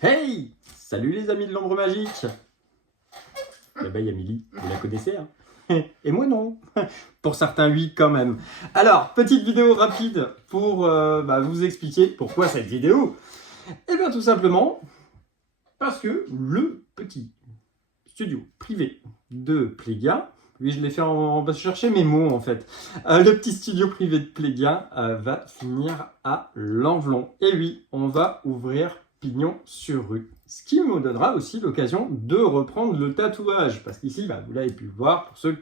Hey! Salut les amis de l'ombre magique! L'abeille Amélie, vous la connaissez, hein? Et moi non! Pour certains, oui, quand même. Alors, petite vidéo rapide pour vous expliquer pourquoi cette vidéo. Eh bien, tout simplement, parce que le petit studio privé de Plégia, oui, je l'ai fait on va chercher mes mots en fait. Le petit studio privé de Plégia va finir à Lanvelon. Et oui, on va ouvrir pignon sur rue. Ce qui me donnera aussi l'occasion de reprendre le tatouage. Parce qu'ici, vous l'avez pu voir, pour ceux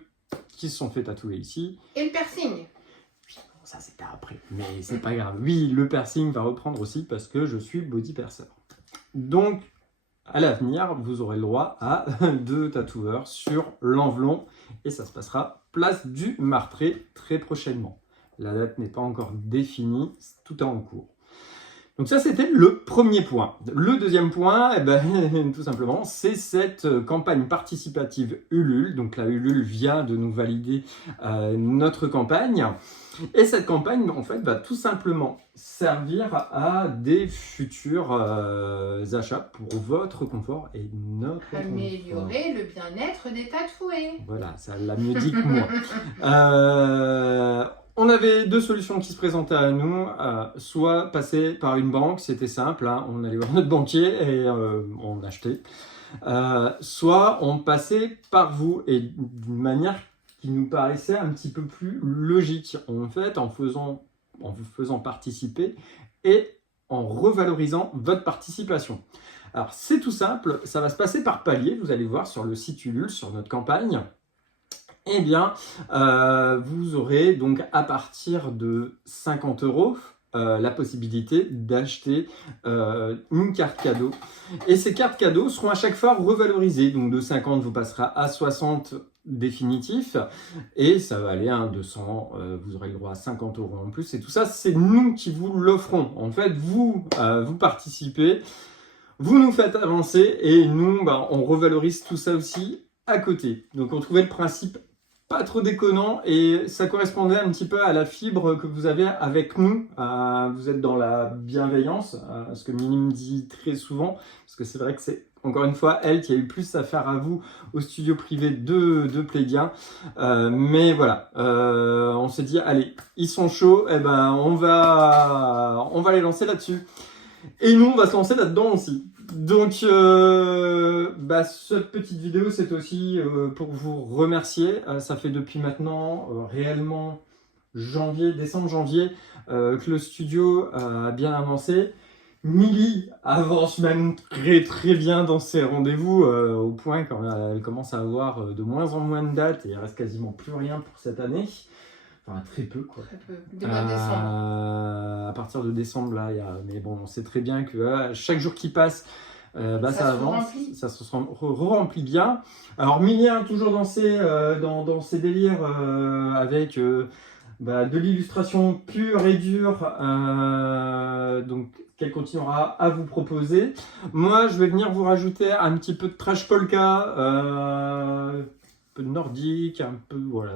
qui se sont fait tatouer ici. Et le piercing. Oui, bon, ça c'était après, mais c'est pas grave. Oui, le piercing va reprendre aussi parce que je suis body piercer. Donc, à l'avenir, vous aurez le droit à 2 tatoueurs sur Lanvelon et ça se passera place du Martré très prochainement. La date n'est pas encore définie, tout est en cours. Donc ça, c'était le premier point. Le deuxième point, tout simplement, c'est cette campagne participative Ulule. Donc la Ulule vient de nous valider notre campagne. Et cette campagne, en fait, va tout simplement servir à des futurs achats pour votre confort et notre Améliorer le bien-être des tatoués. Voilà, ça l'a mieux dit que moi. On avait 2 solutions qui se présentaient à nous, soit passer par une banque, c'était simple, hein, on allait voir notre banquier et on achetait, soit on passait par vous et d'une manière qui nous paraissait un petit peu plus logique, en fait, en vous faisant participer et en revalorisant votre participation. Alors c'est tout simple, ça va se passer par palier, vous allez voir sur le site Ulule, sur notre campagne. Eh bien, vous aurez donc à partir de 50 € la possibilité d'acheter une carte cadeau. Et ces cartes cadeaux seront à chaque fois revalorisées. Donc de 50, vous passerez à 60 définitifs. Et ça va aller à 200. Vous aurez le droit à 50 € en plus. Et tout ça, c'est nous qui vous l'offrons. En fait, vous participez, vous nous faites avancer. Et nous, on revalorise tout ça aussi à côté. Donc on trouvait le principe pas trop déconnant et ça correspondait un petit peu à la fibre que vous avez avec nous. Vous êtes dans la bienveillance, ce que Mimi me dit très souvent, parce que c'est vrai que c'est encore une fois elle qui a eu plus affaire à vous au studio privé de Plégia. Mais voilà, on s'est dit allez, ils sont chauds, et on va les lancer là-dessus. Et nous, on va se lancer là-dedans aussi. Donc, cette petite vidéo, c'est aussi pour vous remercier. Ça fait depuis maintenant réellement décembre, janvier, que le studio a bien avancé. Milly avance même très très bien dans ses rendez-vous, au point qu'elle commence à avoir de moins en moins de dates et il reste quasiment plus rien pour cette année. Enfin, très peu, quoi. Très peu. Dès mois de décembre. À partir de décembre, là, mais bon, on sait très bien que chaque jour qui passe, ça avance, ça se remplit bien. Alors, Milien, toujours dans ses délires avec de l'illustration pure et dure, donc qu'elle continuera à vous proposer. Moi, je vais venir vous rajouter un petit peu de trash polka, un peu de nordique, un peu, voilà.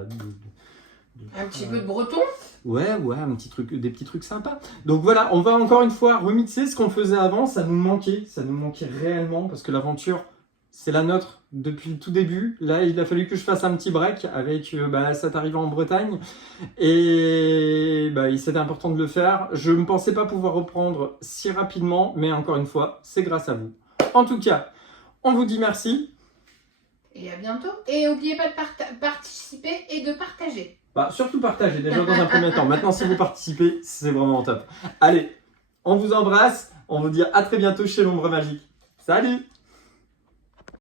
Un petit peu de breton. Ouais, un petit truc, des petits trucs sympas. Donc voilà, on va encore une fois remixer ce qu'on faisait avant, ça nous manquait réellement, parce que l'aventure, c'est la nôtre depuis le tout début. Là, il a fallu que je fasse un petit break avec cette arrivée en Bretagne, et c'était important de le faire. Je ne pensais pas pouvoir reprendre si rapidement, mais encore une fois, c'est grâce à vous. En tout cas, on vous dit merci. Et à bientôt. Et n'oubliez pas de participer et de partager. Surtout partagez déjà dans un premier temps. Maintenant, si vous participez, c'est vraiment top. Allez, on vous embrasse. On vous dit à très bientôt chez l'ombre magique. Salut!